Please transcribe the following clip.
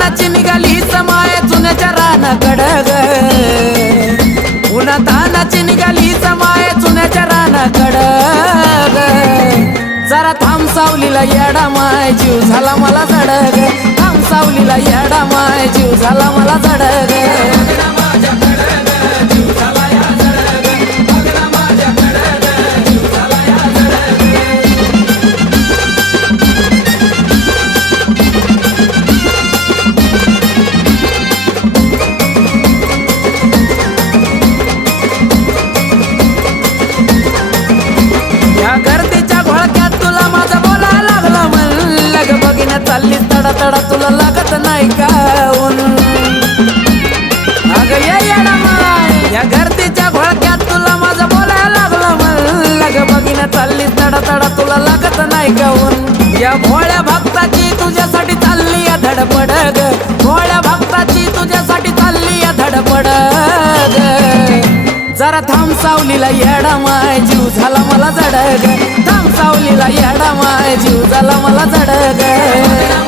तानाची निघाली समाय चुन्याच्या रानाकडं ग उन्हा तानाची निघाली समाय चुन्याच्या रानाकडं ग जरा थांब सावलीला येडा माय जीव झाला मला जडग थांब सावलीला येडा माय जीव झाला मला जडग गर्दीच्या घोळक्यात तुला माझं बोलायला लागलं म्हणलं ग बघिन चालली तडा तडा तुला लागत नाही का ऊन अगं ये येडा माय या गर्दीच्या घोळक्यात तुला माझं बोलायला लागलं म्हणलं ग बघिन चालली तडा तडा तुला लागत नाही का ऊन या भोळ्या भक्ताची तुझ्यासाठी चालली या धडपड ग भोळ्या भक्ताची तुझ्यासाठी चालली या धडपड जरा थांब सावलीला येडा माय जीव झाला मला जडग थांब सावलीला येडा माय जीव झाला मला जडग